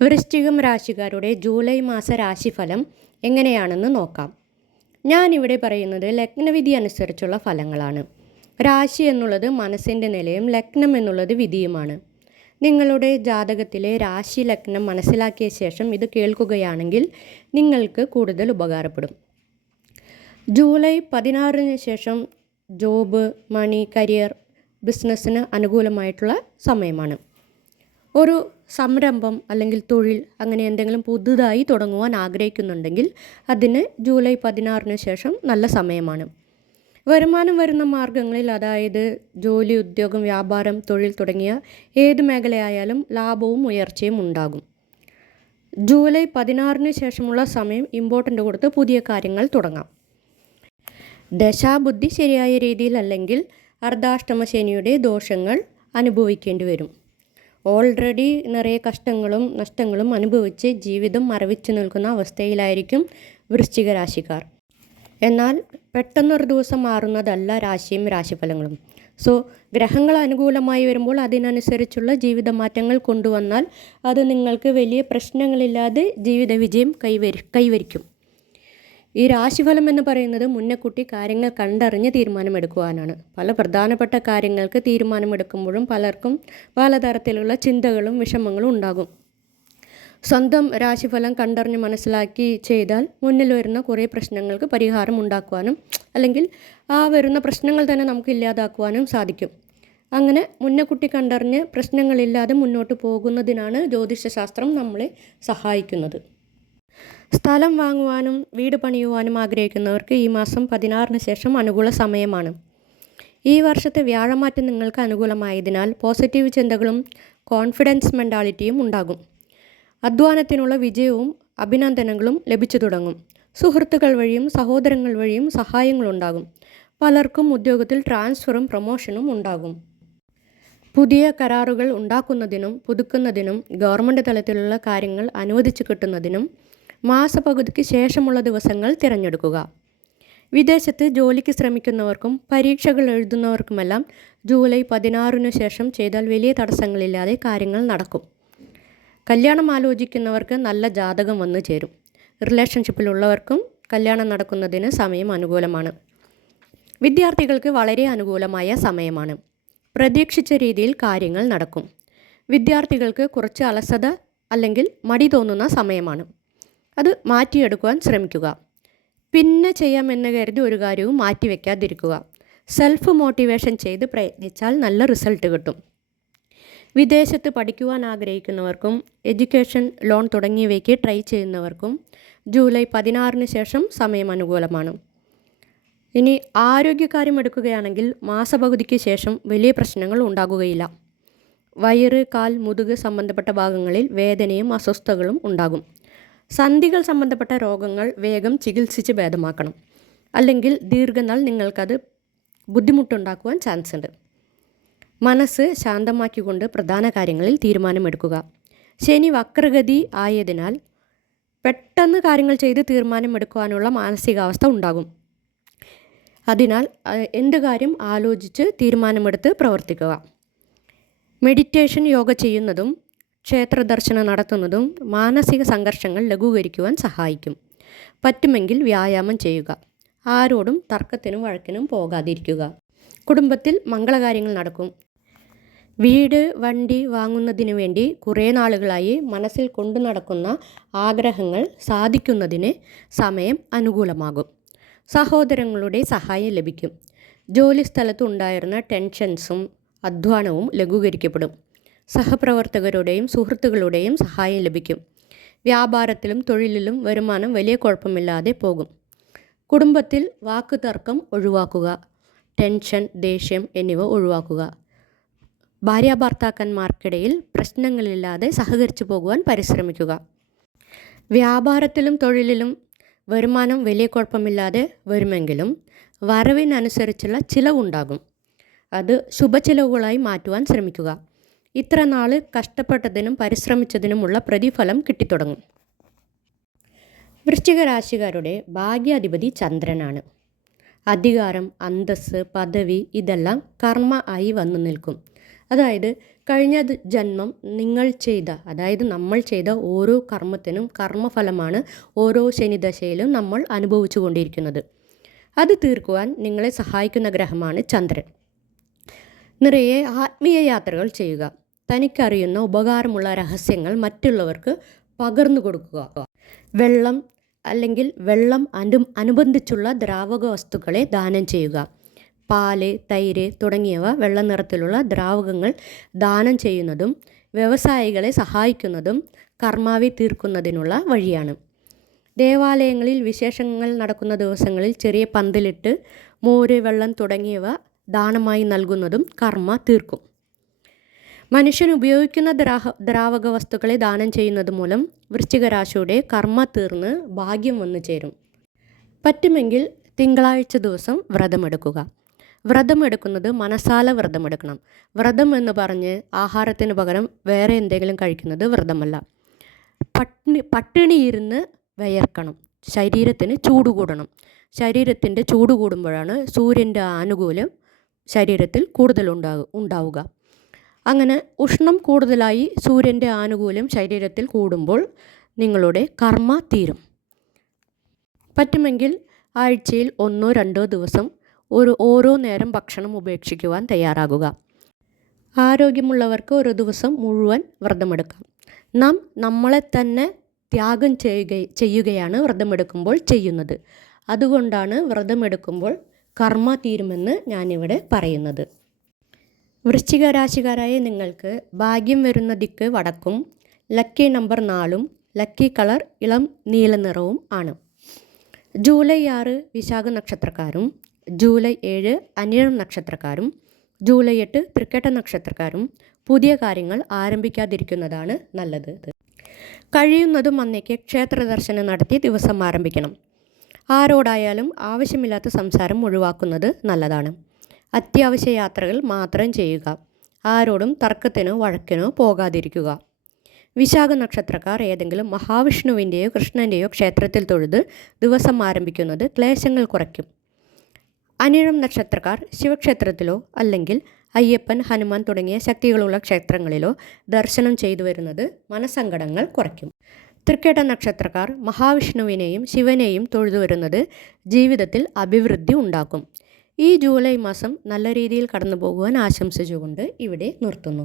വൃശ്ചികം രാശിക്കാരുടെ July മാസ രാശിഫലം എങ്ങനെയാണെന്ന് നോക്കാം. ഞാനിവിടെ പറയുന്നത് ലഗ്നവിധി അനുസരിച്ചുള്ള ഫലങ്ങളാണ്. രാശി എന്നുള്ളത് മനസ്സിന്റെ നിലയും ലഗ്നം എന്നുള്ളത് വിധിയുമാണ്. നിങ്ങളുടെ ജാതകത്തിലെ രാശി ലഗ്നം മനസ്സിലാക്കിയ ശേഷം ഇത് കേൾക്കുകയാണെങ്കിൽ നിങ്ങൾക്ക് കൂടുതൽ ഉപകാരപ്പെടും. ജൂലൈ പതിനാറിന് ശേഷം ജോബ് മണി കരിയർ ബിസിനസ്സിന് അനുകൂലമായിട്ടുള്ള സമയമാണ്. ഒരു സംരംഭം അല്ലെങ്കിൽ തൊഴിൽ അങ്ങനെ എന്തെങ്കിലും പുതുതായി തുടങ്ങുവാൻ ആഗ്രഹിക്കുന്നുണ്ടെങ്കിൽ അതിന് ജൂലൈ പതിനാറിന് ശേഷം നല്ല സമയമാണ്. വരുമാനം വരുന്ന മാർഗങ്ങളിൽ അതായത് ജോലി ഉദ്യോഗം വ്യാപാരം തൊഴിൽ തുടങ്ങിയ ഏത് മേഖലയായാലും ലാഭവും ഉയർച്ചയും ഉണ്ടാകും. ജൂലൈ പതിനാറിന് ശേഷമുള്ള സമയം ഇമ്പോർട്ടന്റ് കൊടുത്ത് പുതിയ കാര്യങ്ങൾ തുടങ്ങാം. ദശാബുദ്ധി ശരിയായ രീതിയിലല്ലെങ്കിൽ അർദ്ധാഷ്ടമ ശനിയുടെ ദോഷങ്ങൾ അനുഭവിക്കേണ്ടി വരും. ഓൾറെഡി നിറയെ കഷ്ടങ്ങളും നഷ്ടങ്ങളും അനുഭവിച്ച് ജീവിതം മറവിച്ചു നിൽക്കുന്ന അവസ്ഥയിലായിരിക്കും വൃശ്ചിക രാശിക്കാർ. എന്നാൽ പെട്ടെന്നൊരു ദിവസം മാറുന്നതല്ല രാശിയും രാശിഫലങ്ങളും. സോ ഗ്രഹങ്ങൾ അനുകൂലമായി വരുമ്പോൾ അതിനനുസരിച്ചുള്ള ജീവിത മാറ്റങ്ങൾ കൊണ്ടുവന്നാൽ അത് നിങ്ങൾക്ക് വലിയ പ്രശ്നങ്ങളില്ലാതെ ജീവിത വിജയം കൈവരി കൈവരിക്കും. ഈ രാശിഫലം എന്ന് പറയുന്നത് മുന്നക്കുട്ടി കാര്യങ്ങൾ കണ്ടറിഞ്ഞ് തീരുമാനമെടുക്കുവാനാണ്. പല പ്രധാനപ്പെട്ട കാര്യങ്ങൾക്ക് തീരുമാനമെടുക്കുമ്പോഴും പലർക്കും പലതരത്തിലുള്ള ചിന്തകളും വിഷമങ്ങളും ഉണ്ടാകും. സ്വന്തം രാശിഫലം കണ്ടറിഞ്ഞ് മനസ്സിലാക്കി ചെയ്താൽ മുന്നിൽ വരുന്ന കുറേ പ്രശ്നങ്ങൾക്ക് പരിഹാരം ഉണ്ടാക്കുവാനും അല്ലെങ്കിൽ ആ വരുന്ന പ്രശ്നങ്ങൾ തന്നെ നമുക്ക് ഇല്ലാതാക്കുവാനും സാധിക്കും. അങ്ങനെ മുന്നക്കുട്ടി കണ്ടറിഞ്ഞ് പ്രശ്നങ്ങളില്ലാതെ മുന്നോട്ട് പോകുന്നതിനാണ് ജ്യോതിഷശാസ്ത്രം നമ്മളെ സഹായിക്കുന്നത്. സ്ഥലം വാങ്ങുവാനും വീട് പണിയുവാനും ആഗ്രഹിക്കുന്നവർക്ക് ഈ മാസം പതിനാറിന് ശേഷം അനുകൂല സമയമാണ്. ഈ വർഷത്തെ വ്യാഴമാറ്റം നിങ്ങൾക്ക് അനുകൂലമായതിനാൽ പോസിറ്റീവ് ചിന്തകളും കോൺഫിഡൻസ് മെന്റാലിറ്റിയും ഉണ്ടാകും. അധ്വാനത്തിനുള്ള വിജയവും അഭിനന്ദനങ്ങളും ലഭിച്ചു തുടങ്ങും. സുഹൃത്തുക്കൾ വഴിയും സഹോദരങ്ങൾ വഴിയും സഹായങ്ങളുണ്ടാകും പലർക്കും ഉദ്യോഗത്തിൽ ട്രാൻസ്ഫറും പ്രൊമോഷനും ഉണ്ടാകും. പുതിയ കരാറുകൾ ഉണ്ടാക്കുന്നതിനും പുതുക്കുന്നതിനും ഗവൺമെന്റ് തലത്തിലുള്ള കാര്യങ്ങൾ അനുവദിച്ചു കിട്ടുന്നതിനും മാസപകുതിക്ക് ശേഷമുള്ള ദിവസങ്ങൾ തിരഞ്ഞെടുക്കുക. വിദേശത്ത് ജോലിക്ക് ശ്രമിക്കുന്നവർക്കും പരീക്ഷകൾ എഴുതുന്നവർക്കുമെല്ലാം ജൂലൈ പതിനാറിനു ശേഷം ചെയ്താൽ വലിയ തടസ്സങ്ങളില്ലാതെ കാര്യങ്ങൾ നടക്കും. കല്യാണം ആലോചിക്കുന്നവർക്ക് നല്ല ജാതകം വന്നു ചേരും. റിലേഷൻഷിപ്പിലുള്ളവർക്കും കല്യാണം നടക്കുന്നതിന് സമയം അനുകൂലമാണ്. വിദ്യാർത്ഥികൾക്ക് വളരെ അനുകൂലമായ സമയമാണ്. പ്രതീക്ഷിച്ച രീതിയിൽ കാര്യങ്ങൾ നടക്കും. വിദ്യാർത്ഥികൾക്ക് കുറച്ച് അലസത അല്ലെങ്കിൽ മടി തോന്നുന്ന സമയമാണ്. അത് മാറ്റിയെടുക്കുവാൻ ശ്രമിക്കുക. പിന്നെ ചെയ്യാമെന്ന് കരുതി ഒരു കാര്യവും മാറ്റി മാറ്റിവെക്കാതിരിക്കുക. സെൽഫ് മോട്ടിവേഷൻ ചെയ്ത് പ്രയത്നിച്ചാൽ നല്ല റിസൾട്ട് കിട്ടും. വിദേശത്ത് പഠിക്കുവാൻ ആഗ്രഹിക്കുന്നവർക്കും എഡ്യൂക്കേഷൻ ലോൺ തുടങ്ങിയവയ്ക്ക് ട്രൈ ചെയ്യുന്നവർക്കും ജൂലൈ പതിനാറിന് ശേഷം സമയം അനുകൂലമാണ്. ഇനി ആരോഗ്യകാര്യം എടുക്കുകയാണെങ്കിൽ മാസപകുതിക്ക് ശേഷം വലിയ പ്രശ്നങ്ങൾ ഉണ്ടാകുകയില്ല. വയറ് കാൽ മുതുക് സംബന്ധപ്പെട്ട ഭാഗങ്ങളിൽ വേദനയും അസ്വസ്ഥതകളും ഉണ്ടാകും. സന്ധികൾ സംബന്ധപ്പെട്ട രോഗങ്ങൾ വേഗം ചികിത്സിച്ച് ഭേദമാക്കണം. അല്ലെങ്കിൽ ദീർഘനാൾ നിങ്ങൾക്കത് ബുദ്ധിമുട്ടുണ്ടാക്കുവാൻ ചാൻസ് ഉണ്ട് മനസ്സ് ശാന്തമാക്കിക്കൊണ്ട് പ്രധാന കാര്യങ്ങളിൽ തീരുമാനമെടുക്കുക. ശനി വക്രഗതി ആയതിനാൽ പെട്ടെന്ന് കാര്യങ്ങൾ ചെയ്ത് തീരുമാനമെടുക്കുവാനുള്ള മാനസികാവസ്ഥ ഉണ്ടാകും. അതിനാൽ എന്ത് കാര്യം ആലോചിച്ച് തീരുമാനമെടുത്ത് പ്രവർത്തിക്കുക. മെഡിറ്റേഷൻ യോഗ ചെയ്യുന്നതും ക്ഷേത്ര ദർശനം നടത്തുന്നതും മാനസിക സംഘർഷങ്ങൾ ലഘൂകരിക്കുവാൻ സഹായിക്കും. പറ്റുമെങ്കിൽ വ്യായാമം ചെയ്യുക. ആരോടും തർക്കത്തിനും വഴക്കിനും പോകാതിരിക്കുക. കുടുംബത്തിൽ മംഗളകാര്യങ്ങൾ നടക്കും. വീട് വണ്ടി വാങ്ങുന്നതിന് വേണ്ടി കുറേ നാളുകളായി മനസ്സിൽ കൊണ്ടു നടക്കുന്ന ആഗ്രഹങ്ങൾ സാധിക്കുന്നതിന് സമയം അനുകൂലമാകും. സഹോദരങ്ങളുടെ സഹായം ലഭിക്കും. ജോലി സ്ഥലത്ത് ഉണ്ടായിരുന്ന ടെൻഷൻസും അധ്വാനവും ലഘൂകരിക്കപ്പെടും. സഹപ്രവർത്തകരുടെയും സുഹൃത്തുക്കളുടെയും സഹായം ലഭിക്കും. വ്യാപാരത്തിലും തൊഴിലിലും വരുമാനം വലിയ കുഴപ്പമില്ലാതെ പോകും. കുടുംബത്തിൽ വാക്ക് തർക്കം ഒഴിവാക്കുക ടെൻഷൻ ദേഷ്യം എന്നിവ ഒഴിവാക്കുക. ഭാര്യ ഭർത്താക്കന്മാർക്കിടയിൽ പ്രശ്നങ്ങളില്ലാതെ സഹകരിച്ചു പോകുവാൻ പരിശ്രമിക്കുക. വ്യാപാരത്തിലും തൊഴിലിലും വരുമാനം വലിയ കുഴപ്പമില്ലാതെ വരുമെങ്കിലും വരവിനനുസരിച്ചുള്ള ചിലവുണ്ടാകും. അത് ശുഭചിലവുകളായി മാറ്റുവാൻ ശ്രമിക്കുക. ഇത്ര നാൾ കഷ്ടപ്പെട്ടതിനും പരിശ്രമിച്ചതിനുമുള്ള പ്രതിഫലം കിട്ടിത്തുടങ്ങും. വൃശ്ചിക രാശിക്കാരുടെ ഭാഗ്യാധിപതി ചന്ദ്രനാണ്. അധികാരം അന്തസ് പദവി ഇതെല്ലാം കർമ്മ ആയി വന്നു നിൽക്കും. അതായത് കഴിഞ്ഞ ജന്മം നിങ്ങൾ ചെയ്ത അതായത് നമ്മൾ ചെയ്ത ഓരോ കർമ്മത്തിനും കർമ്മഫലമാണ് ഓരോ ശനിദശയിലും നമ്മൾ അനുഭവിച്ചു കൊണ്ടിരിക്കുന്നത്. അത് തീർക്കുവാൻ നിങ്ങളെ സഹായിക്കുന്ന ഗ്രഹമാണ് ചന്ദ്രൻ. നിറയെ ആത്മീയ യാത്രകൾ ചെയ്യുക. തനിക്കറിയുന്ന ഉപകാരമുള്ള രഹസ്യങ്ങൾ മറ്റുള്ളവർക്ക് പകർന്നു കൊടുക്കുക. വെള്ളം അല്ലെങ്കിൽ വെള്ളം അനു അനുബന്ധിച്ചുള്ള ദ്രാവക വസ്തുക്കളെ ദാനം ചെയ്യുക. പാൽ തൈര് തുടങ്ങിയവ വെള്ള നിറത്തിലുള്ള ദ്രാവകങ്ങൾ ദാനം ചെയ്യുന്നതും വ്യവസായികളെ സഹായിക്കുന്നതും കർമാവി തീർക്കുന്നതിനുള്ള വഴിയാണ്. ദേവാലയങ്ങളിൽ വിശേഷങ്ങൾ നടക്കുന്ന ദിവസങ്ങളിൽ ചെറിയ പന്തലിട്ട് മോര് വെള്ളം തുടങ്ങിയവ ദാനമായി നൽകുന്നതും കർമ്മ തീർക്കും. മനുഷ്യൻ ഉപയോഗിക്കുന്ന ദ്രാഹ ദ്രാവക വസ്തുക്കളെ ദാനം ചെയ്യുന്നത് മൂലം വൃശ്ചികരാശിയുടെ കർമ്മ തീർന്ന് ഭാഗ്യം വന്നു ചേരും. പറ്റുമെങ്കിൽ തിങ്കളാഴ്ച ദിവസം വ്രതമെടുക്കുക. വ്രതമെടുക്കുന്നത് മനസാല വ്രതമെടുക്കണം. വ്രതം എന്ന് പറഞ്ഞ് ആഹാരത്തിന് പകരം വേറെ എന്തെങ്കിലും കഴിക്കുന്നത് വ്രതമല്ല. പട്ടിണി പട്ടിണി ഇരുന്ന് വിയർക്കണം. ശരീരത്തിന് ചൂട് കൂടണം. ശരീരത്തിന്റെ ചൂട് കൂടുമ്പോഴാണ് സൂര്യന്റെ ആനുകൂല്യം ശരീരത്തിൽ കൂടുതലുണ്ടാകുക ഉണ്ടാവുക. അങ്ങനെ ഉഷ്ണം കൂടുതലായി സൂര്യന്റെ ആനുകൂല്യം ശരീരത്തിൽ കൂടുമ്പോൾ നിങ്ങളുടെ കർമ്മ തീരും. പറ്റുമെങ്കിൽ ആഴ്ചയിൽ ഒന്നോ രണ്ടോ ദിവസം ഒരു ഓരോ നേരം ഭക്ഷണം ഉപേക്ഷിക്കുവാൻ തയ്യാറാകുക. ആരോഗ്യമുള്ളവർക്ക് ഒരു ദിവസം മുഴുവൻ വ്രതമെടുക്കാം. നാം നമ്മളെ തന്നെ ത്യാഗം ചെയ്യുക ചെയ്യുകയാണ് വ്രതമെടുക്കുമ്പോൾ ചെയ്യുന്നത്. അതുകൊണ്ടാണ് വ്രതമെടുക്കുമ്പോൾ കർമ്മ തീരുമെന്ന് ഞാനിവിടെ പറയുന്നത്. വൃശ്ചിക രാശിക്കാരായ നിങ്ങൾക്ക് ഭാഗ്യം വരുന്ന ദിക്ക് വടക്കും ലക്കി നമ്പർ നാലും ലക്കി കളർ ഇളം നീല നിറവും ആണ്. ജൂലൈ ആറ് വിശാഖ നക്ഷത്രക്കാരും ജൂലൈ ഏഴ് അനിഴം നക്ഷത്രക്കാരും ജൂലൈ എട്ട് തൃക്കേട്ട നക്ഷത്രക്കാരും പുതിയ കാര്യങ്ങൾ ആരംഭിക്കാതിരിക്കുന്നതാണ് നല്ലത്. കഴിയുന്നതും അന്നേക്ക് ക്ഷേത്ര ദർശനം നടത്തി ദിവസം ആരംഭിക്കണം. ആരോടായാലും ആവശ്യമില്ലാത്ത സംസാരം ഒഴിവാക്കുന്നത് നല്ലതാണ്. അത്യാവശ്യ യാത്രകൾ മാത്രം ചെയ്യുക. ആരോടും തർക്കത്തിനോ വഴക്കിനോ പോകാതിരിക്കുക. വിശാഖ നക്ഷത്രക്കാർ ഏതെങ്കിലും മഹാവിഷ്ണുവിന്റെയോ കൃഷ്ണന്റെയോ ക്ഷേത്രത്തിൽ തൊഴുത് ദിവസം ആരംഭിക്കുന്നത് ക്ലേശങ്ങൾ കുറയ്ക്കും. അനിഴം നക്ഷത്രക്കാർ ശിവക്ഷേത്രത്തിലോ അല്ലെങ്കിൽ അയ്യപ്പൻ ഹനുമാൻ തുടങ്ങിയ ശക്തികളുള്ള ക്ഷേത്രങ്ങളിലോ ദർശനം ചെയ്തു വരുന്നത് മനസങ്കടങ്ങൾ കുറയ്ക്കും. തൃക്കേട്ട നക്ഷത്രക്കാർ മഹാവിഷ്ണുവിനെയും ശിവനെയും തൊഴുതു വരുന്നത് ജീവിതത്തിൽ അഭിവൃദ്ധി ഉണ്ടാക്കും. ഈ ജൂലൈ മാസം നല്ല രീതിയിൽ കടന്നു പോകുവാൻ ആശംസിച്ചുകൊണ്ട് ഇവിടെ നിർത്തുന്നു.